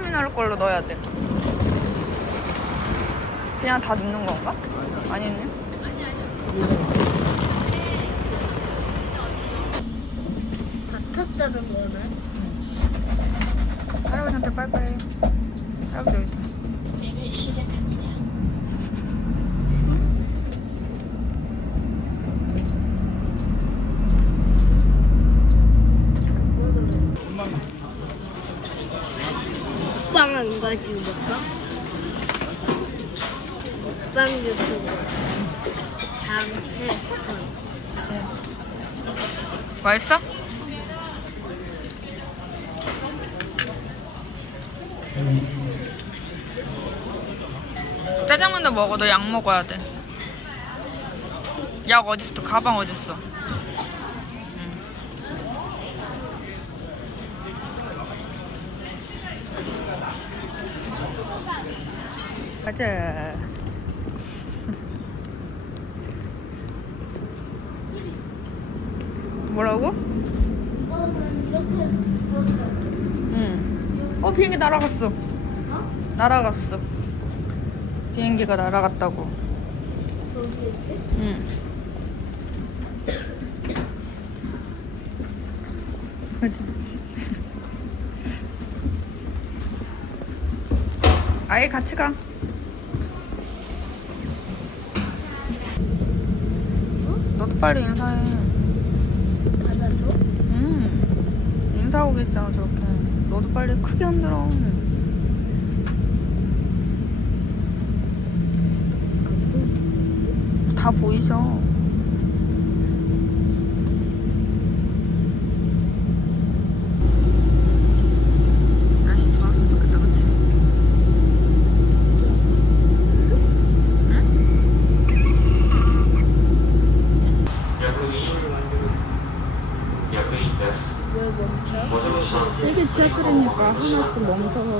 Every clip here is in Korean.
터미널 걸로 넣어야 돼. 그냥 다 넣는 건가? 아니네. 다 탔다는 거네. 할아버지한테 빠이빠이. 할아버지 여기 있다. 시작합니다. 안 가지 먹방? 먹방 유튜버 장혜선 맛있어? 짜장면도 먹어. 너 약 먹어야 돼. 약 어딨어? 가방 어딨어? 가자. 뭐라고? 응. 어 비행기 날아갔어. 날아갔어. 비행기가 날아갔다고. 응. 아예 같이 가. 너도 빨리 인사해. 받아줘? 응. 인사하고 계시잖아 저렇게. 너도 빨리 크게 흔들어. 다 보이셔. 날씨 좋았으면 좋겠다, 그치? 왜 멈춰? 이게 지하철이니까 하나씩 멈춰서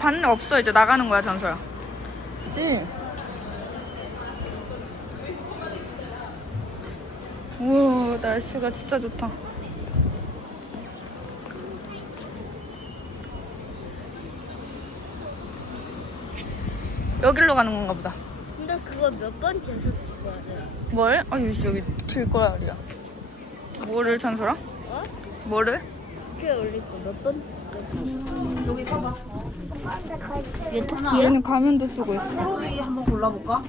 반응 없어. 이제 나가는 거야, 전소야. 그치? 우와, 날씨가 진짜 좋다. 여기로 가는 건가 보다. 근데 그거 몇 번째서 찍어야 돼? 뭘? 아, 여기, 여기 길 거야, 우리야. 뭐를 찬소라? 어? 뭐를? 스킬 올릴 거몇 번? 여기 서봐. 얘는 가면도 쓰고 있어. 초록이 한번 골라볼까?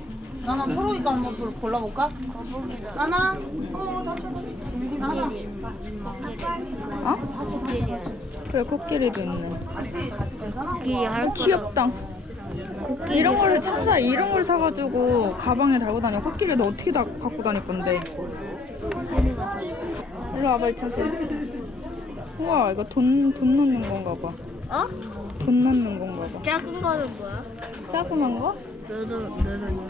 나나 초록이가 한번 골- 골라볼까? 나나 어 다시 나나 어? 그래, 코끼리도 있네. 같이 같이 괜찮아? 할 어, 귀엽다. 코끼리 이런 거를 찾아 이런 걸 사가지고 가방에 달고 다녀. 코끼리 너 어떻게 다 갖고 다닐 건데? 일로 와봐 이 차세. 우와 이거 돈 돈 넣는 건가 봐. 어? 돈 넣는 건가 봐. 작은 거는 뭐야? 자그만 거? 몇 원이야?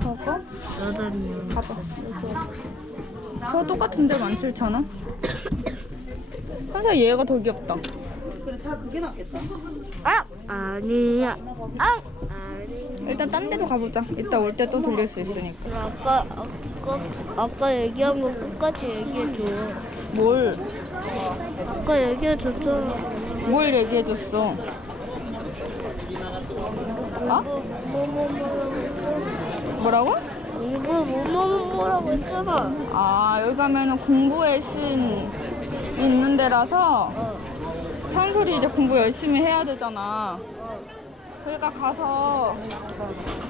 저거? 몇 원이야? 봐봐. 저 똑같은데 17,000원? 항상 얘가 더 귀엽다. 그래 차 그게 낫겠다. 아 아니야. 아 아니. 일단 딴 데도 가보자. 이따 올 때 또 들릴 수 있으니까. 아까 아까 아까 얘기한 거 끝까지 얘기해 줘. 뭘? 아까 얘기해 줬잖아. 뭘 얘기해줬어? 어? 뭐라고? 공부 뭐뭐뭐라고 했잖아. 아 여기 가면은 공부의 신 있는 데라서 어. 찬솔이 이제 공부 열심히 해야 되잖아. 그러니까 가서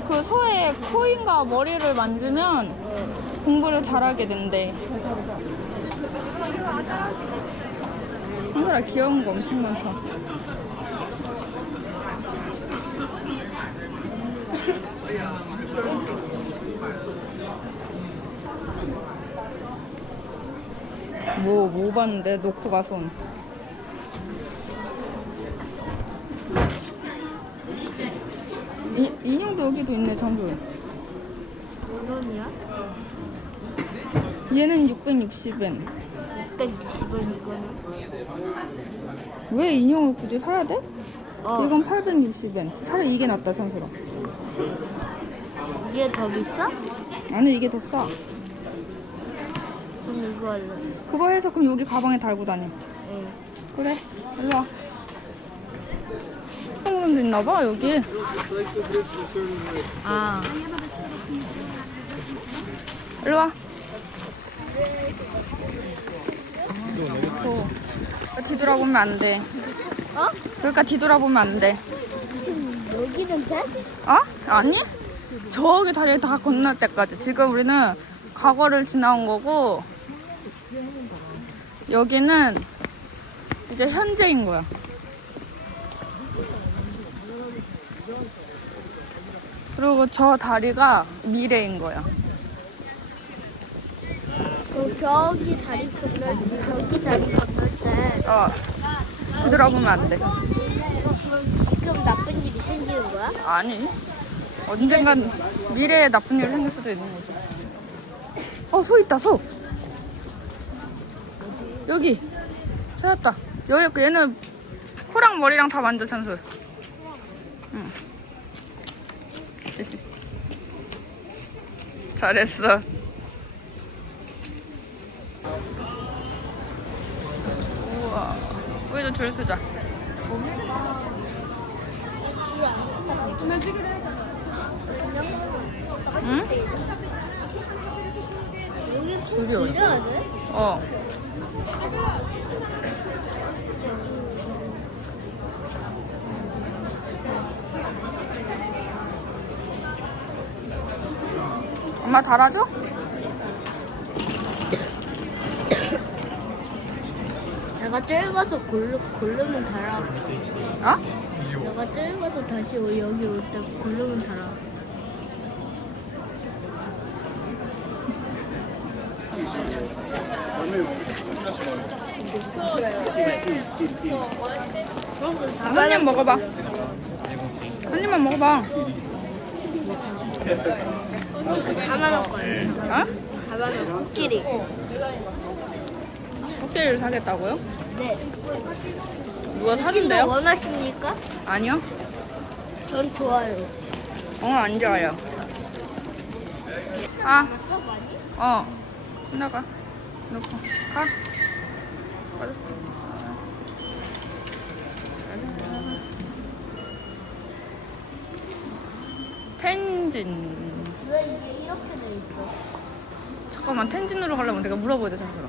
그 소의 코인가 머리를 만지면 공부를 잘하게 된대. 한솔아 귀여운 거 엄청 많다. 뭐, 뭐 봤는데? 놓고 가서. 이, 인형도 여기도 있네, 장소에. 얼마냐? 얘는 660엔. 160원 이거는. 왜 인형을 굳이 사야 돼? 어. 이건 860엔. 차라리 이게 낫다, 장소라. 이게 더 비싸? 아니, 이게 더 싸. 그럼 이거 할래. 그거 해서 그럼 여기 가방에 달고 다녀. 응. 그래, 일로 와. 사람도 있나봐, 여기. 아. 일로 와. 어. 뒤돌아보면 안 돼. 어? 그러니까 뒤돌아보면 안 돼. 여기는 돼? 어? 아니? 저기 다리 다 건널 때까지. 지금 우리는 과거를 지나온 거고, 여기는 이제 현재인 거야. 그리고 저 다리가 미래인 거야. 그 저기 다리 건널 저기 다리 건널 때 어. 뒤돌아보면 안 돼. 지금 나쁜 일이 생기는 거야? 아니. 언젠간 미래에 나쁜 일이 생길 수도 있는 거지. 어, 소 있다, 소. 여기. 찾았다. 여기, 그 얘는 코랑 머리랑 다 만져, 찬솔. 응. 잘했어. 우와. 우리도 줄 서자. 응? 줄이 돼? 어. 엄마 달아줘? 내가 가서 고르, 고르면 달아. 어? 내가 가서 다시 여기 올때 고르면 달아. 한 입 먹어봐. 한 입만 먹어봐. 하나 먹거든. 어? 가방에 코끼리. 코끼리를 사겠다고요? 네. 누가 사준대요? 원하십니까? 아니요. 전 좋아요. 어, 안 좋아요. 아, 많이? 어. 지나가. 놓고. 가. 가자. 텐진. 왜 이게 이렇게 돼 있어? 잠깐만, 텐진으로 가려면 내가 물어봐야 돼, 잠시만.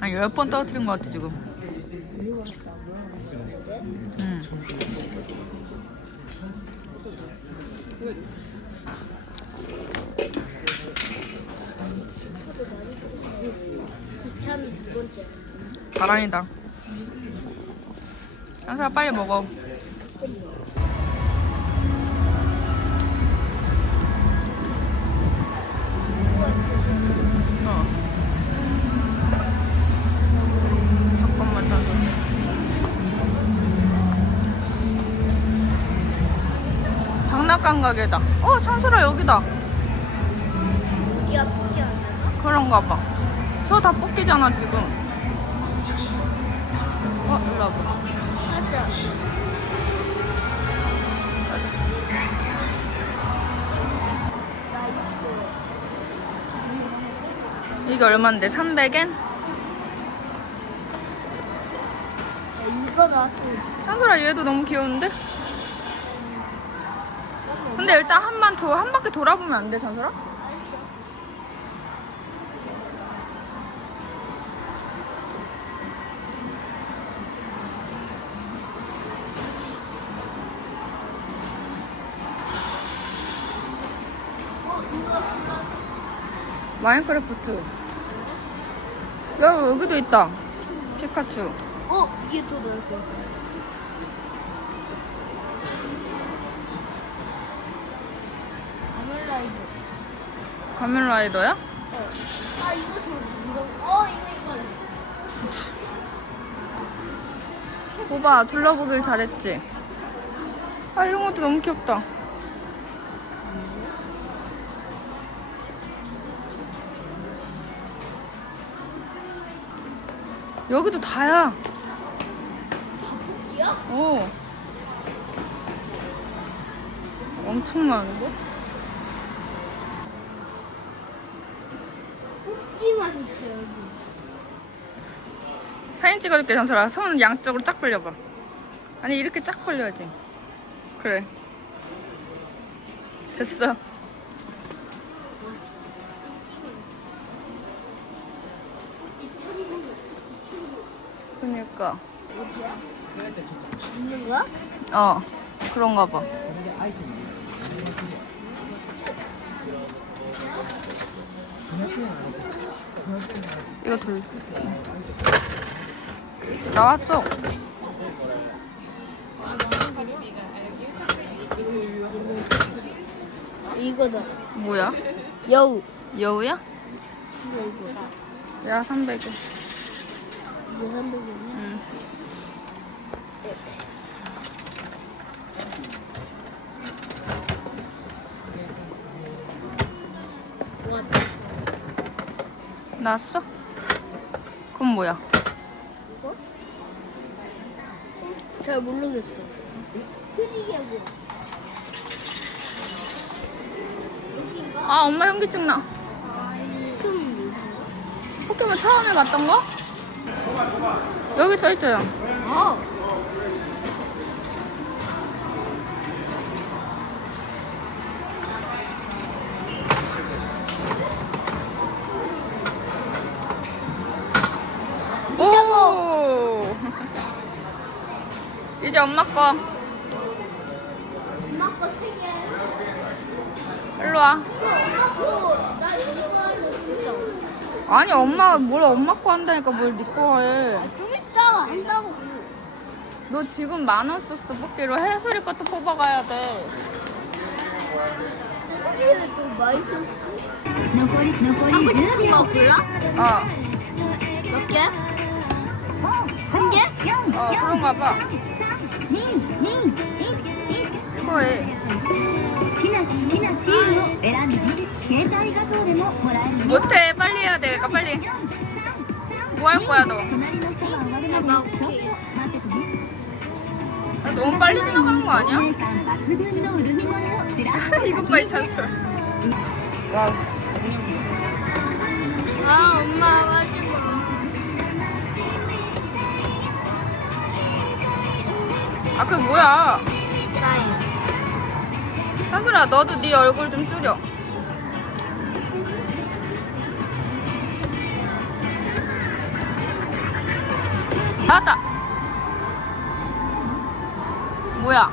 아니 몇번 떨어뜨린 것 같아 지금 응. 번째. 바람이다 한사 빨리 먹어 어. 장난감 가게다 어 찬솔아 여기다 여기가 뽑기 안 되나? 그런가 봐. 저 다 뽑기잖아, 지금. 어, 일로 와봐. 맞아. 나 이거. 이게 얼만데? 300엔? 야, 이거 나왔으면 찬솔아, 얘도 너무 귀여운데? 근데 일단 한 번 더 한 바퀴 돌아보면 안 돼, 전설아? 마인크래프트. 야, 여기도 있다. 피카츄. 어, 이게 더 넓어. 가면라이더야? 어. 아, 이거 더 넓어. 어, 이거 이거. 봐봐, 둘러보길 잘했지? 아, 이런 것도 너무 귀엽다. 여기도 다야. 오. 엄청 많은데? 습지만 있어, 여기. 사진 찍어줄게, 정설아. 손 양쪽으로 쫙 벌려봐. 아니, 이렇게 쫙 벌려야지. 그래. 됐어. 그니까. 어디야? 있는 거야? 어, 그런가 봐. 이거 돌. 나왔어. 이거다. 뭐야? 여우. 여우야? 이거 이거. 야, 300원. 이거 한복이네. 응. 나왔어? 그건 뭐야? 이거? 잘 모르겠어. 흐리게 뭐. 여기인가? 아, 엄마 현기증 나. 큰 포켓몬 처음에 갔던 거? 여기 써있어요. 아. 이제 엄마 거. 엄마 거 세 개. 일로 와. 아니 엄마 뭘 엄마 거 한다니까 뭘 네 거 해. 아, 좀 이따 한다고. 너 지금 만 원 썼어 뽑기로 해수리 것도 뽑아가야 돼. 해수리는 또 많이 썼어. 하고 싶은 거 골라? 어. 몇 개? 한 개? 어 그런가 봐. 3 2 2 1 그거에. 好きな好きなシールを選んで携帯画像でももらえるよ 못해, 빨리 해야 돼. 그러니까 빨리. 뭐 할 거야, 너? 隣の茶碗割るまでちょっと待っててね 아, 너무 빨리 지나가는 거 아니야? 透明感抜群のウルミモネをちらっと 이것 봐, 이 찬스. 와, 씨. 아, 엄마 하지 아, 그 뭐야? 사인. 찬수라, 너도 네 얼굴 좀 줄여. 나왔다. 뭐야?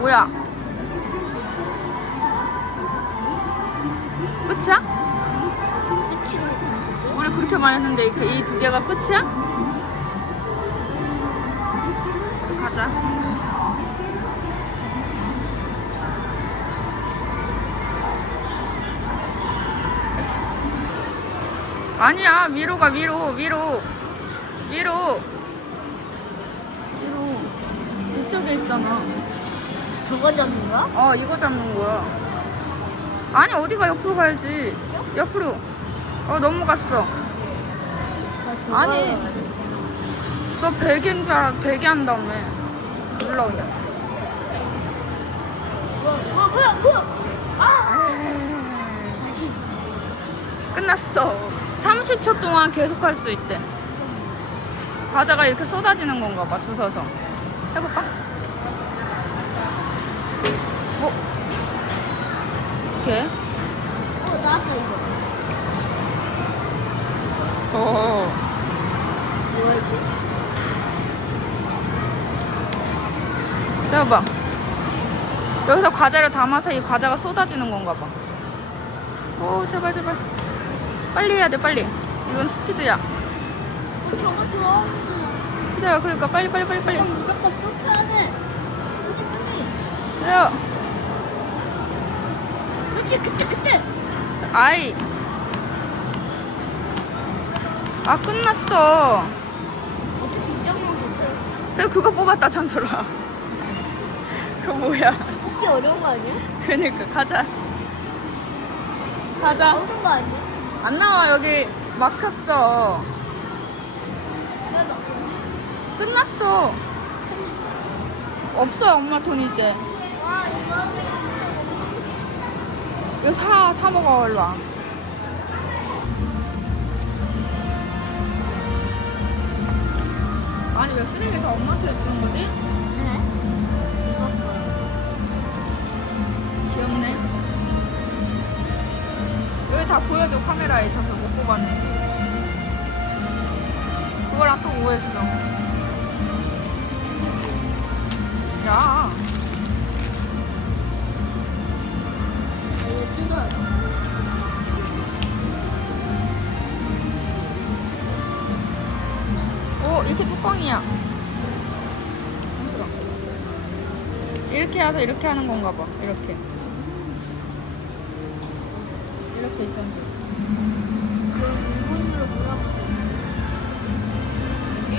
뭐야? 끝이야? 끝인 것 같은데? 우리 그렇게 말했는데 이 두 개가 끝이야? 가자. 아니야 위로 가 위로 위로 위로 위로 이쪽에 있잖아. 저거 잡는 거야? 어 이거 잡는 거야. 아니 어디가 옆으로 가야지. 옆으로. 어 넘어갔어. 아니. 너 베개인 줄 알아. 베개 한다며. 올라오냐. 뭐야, 뭐야, 뭐야, 뭐야? 아! 다시. 끝났어. 30초 동안 계속 할 수 있대. 과자가 이렇게 쏟아지는 건가 봐, 주워서. 해볼까? 이렇게. 어 나왔다 이거. 어. 뭐야 이거? 자, 봐. 여기서 과자를 담아서 이 과자가 쏟아지는 건가 봐. 오, 제발, 제발. 빨리 해야 돼, 빨리. 이건 스피드야. 어, 저거 좋아하는데. 스피드야, 그러니까 빨리, 빨리, 빨리, 빨리. 무조건 뽑혀야 돼. 빨리 빨리. 그래요. 그렇지 그때 그때. 아이. 아, 끝났어. 어떻게 이장만 괜찮아? 그래, 그거 뽑았다, 찬솔아. 그거 뭐야. 뽑기 어려운 거 아니야? 그니까, 가자. 가자. 어려운 거 아니야? 안 나와, 여기 막혔어. 왜 막? 끝났어. 없어요, 엄마 돈 이제. 와 이거. 이거 사, 사 먹어, 얼른 와. 아니, 왜 쓰레기 다 엄마한테 주는 거지? 여기 다 보여줘, 카메라에 있어서 못 뽑았는데. 그거랑 또뭐 했어? 야. 오, 이렇게 뚜껑이야. 이렇게 해서 이렇게 하는 건가 봐. 이렇게. 이렇게 있잖아. 그럼 일본으로 뭐라고? 이게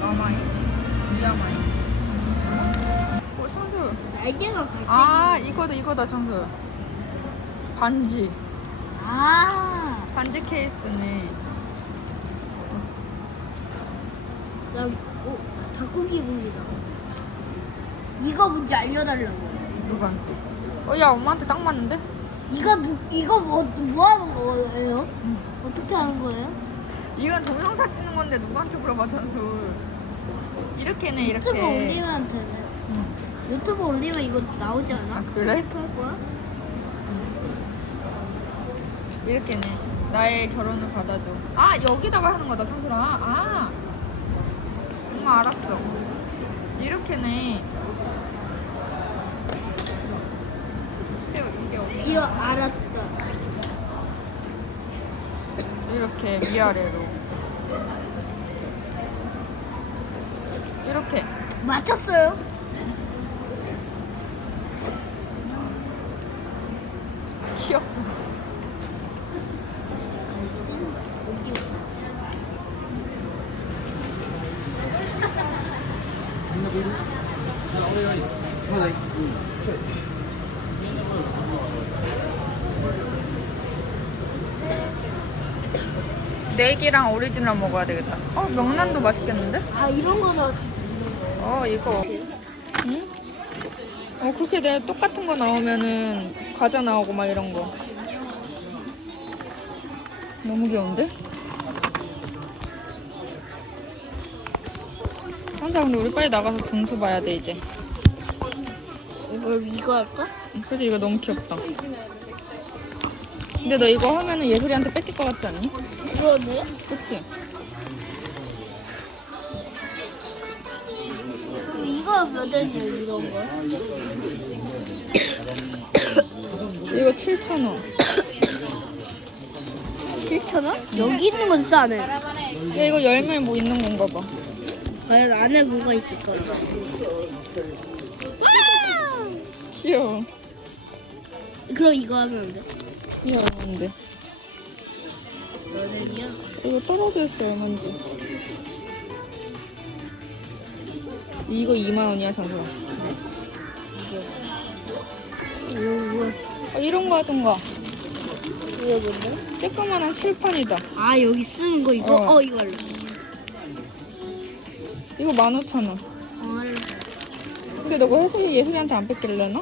라마이, 미야마이. 오, 청수. 날개가 갈색. 아, 이거다, 이거다, 청수. 반지. 아. 반지 케이스네. 나, 어, 닭고기 국이다. 이거 뭔지 알려달라고. 누구한테? 어, 야, 엄마한테 딱 맞는데? 이거 누, 이거 뭐, 뭐 하는 거예요? 어떻게 하는 거예요? 이건 동영상 찍는 건데 누구한테 물어봐, 천수. 이렇게네, 이렇게. 유튜브 올리면 되네. 응. 유튜브 올리면 이거 나오지 않아? 아, 그래? 이렇게 할 거야? 이렇게네. 나의 결혼을 받아줘. 아, 여기다가 하는 거다, 청수라. 아. 엄마 알았어. 이렇게네. 이게, 이거 알았다. 이렇게 위아래로. 이렇게. 맞췄어요? 귀엽다. 네기랑 오리지널 먹어야 되겠다. 어, 명란도 맛있겠는데? 아 이런 거 나왔어. 어, 이거. 응? 어, 그렇게 내 똑같은 거 나오면은 과자 나오고 막 이런 거. 너무 귀여운데? 한자 근데 우리 빨리 나가서 분수 봐야 돼 이제. 이거 이거 할까? 응, 그래도 이거 너무 귀엽다. 근데 너 이거 하면은 예술이한테 뺏길 것 같지 않니? 그러네. 그치? 이거 몇 원이야 이런 거? 이거 7,000원. 7천 원? 여기 있는 건 싸네. 야, 이거 열매 뭐 있는 건가 봐. 과연 안에 뭐가 있을까? 귀여워. 그럼 이거 하면 안 돼? 귀여운데. 이거 떨어져 있어 얼마인지. 이거 2만 원이야 장소야. 우와. 어, 이런 거 하던가. 이거 뭔데? 쬐끄만한 칠판이다. 아 여기 쓰는 거 이거? 어. 어, 이거 할래. 이거 15,000원. 어, 할래. 근데 너가 예술이 예술이한테 안 뺏길래나?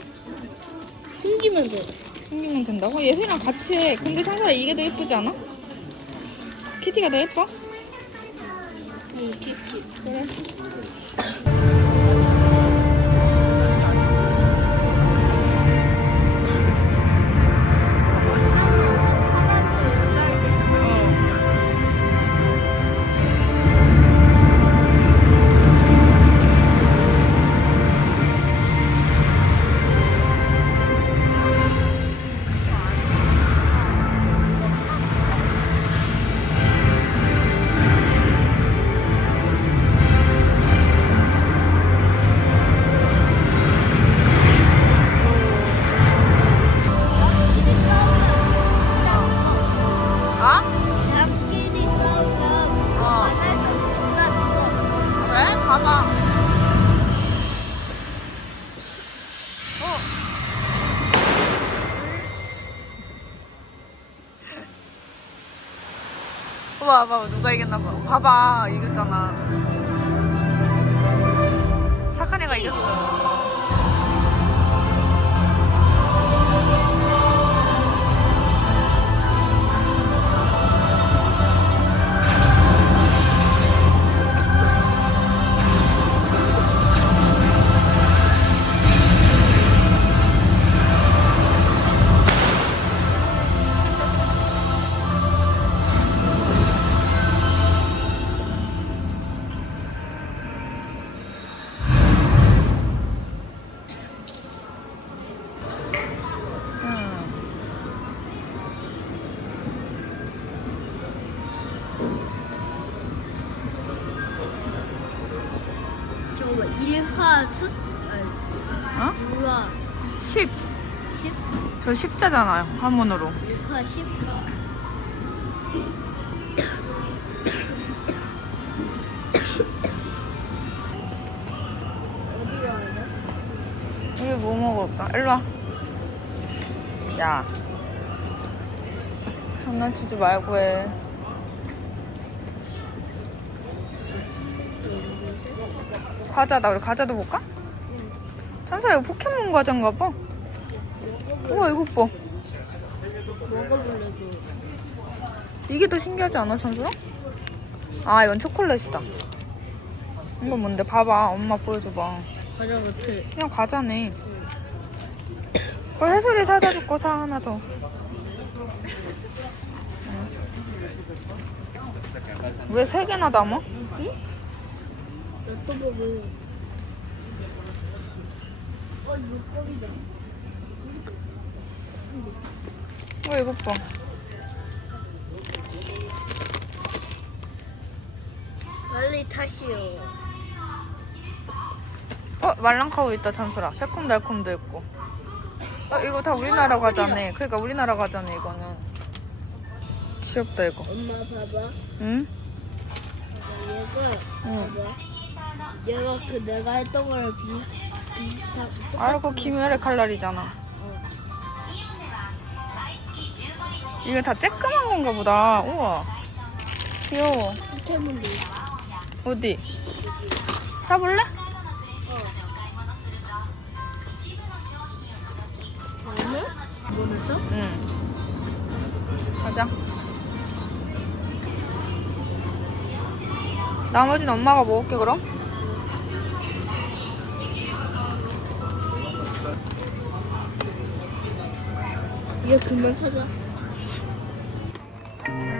숨기면 돼. 생기면 된다고? 예술이랑 같이 해. 근데 창설아 이게 더 예쁘지 않아? 키티가 더 예뻐? 응, 키키. 그래. 봐봐 누가 이겼나 봐. 봐봐 이겼잖아 저 십자잖아요 한문으로 일화 10? 어디 가야 돼? 우리 뭐 먹을까? 일로 와. 야. 장난치지 말고 해. 과자다. 우리 과자도 볼까? 참사 이거 포켓몬 과자인가 봐. 우와 이거 봐. 먹어볼래 줘. 이게 더 신기하지 않아 참수아? 아 이건 초콜릿이다. 이건 뭔데? 봐봐. 엄마 보여줘봐. 과자 같아. 그냥 과자네. 그 해소리 사다 줄 거 사 하나 더. 왜 세 개나 남아? 나또 먹어. 어, 육즙이다. 왜 이것 봐. 빨리 타시오. 어 말랑카우 있다 참수라. 새콤달콤도 있고. 어 이거 다 우리나라 과자네. 그러니까 우리나라 과자네 이거는. 귀엽다 이거. 엄마 봐봐. 응? 얘가 응. 봐봐. 얘가 그 내가 했던 거랑 비슷 비슷한. 알고 김열의 칼날이잖아. 이거 다 쬐끄만 건가 보다. 우와. 귀여워. 있어. 어디? 사볼래? 나는 뭐랬어? 응. 가자. 나머지는 엄마가 먹을게 그럼. 얘 그만 사자. Thank you.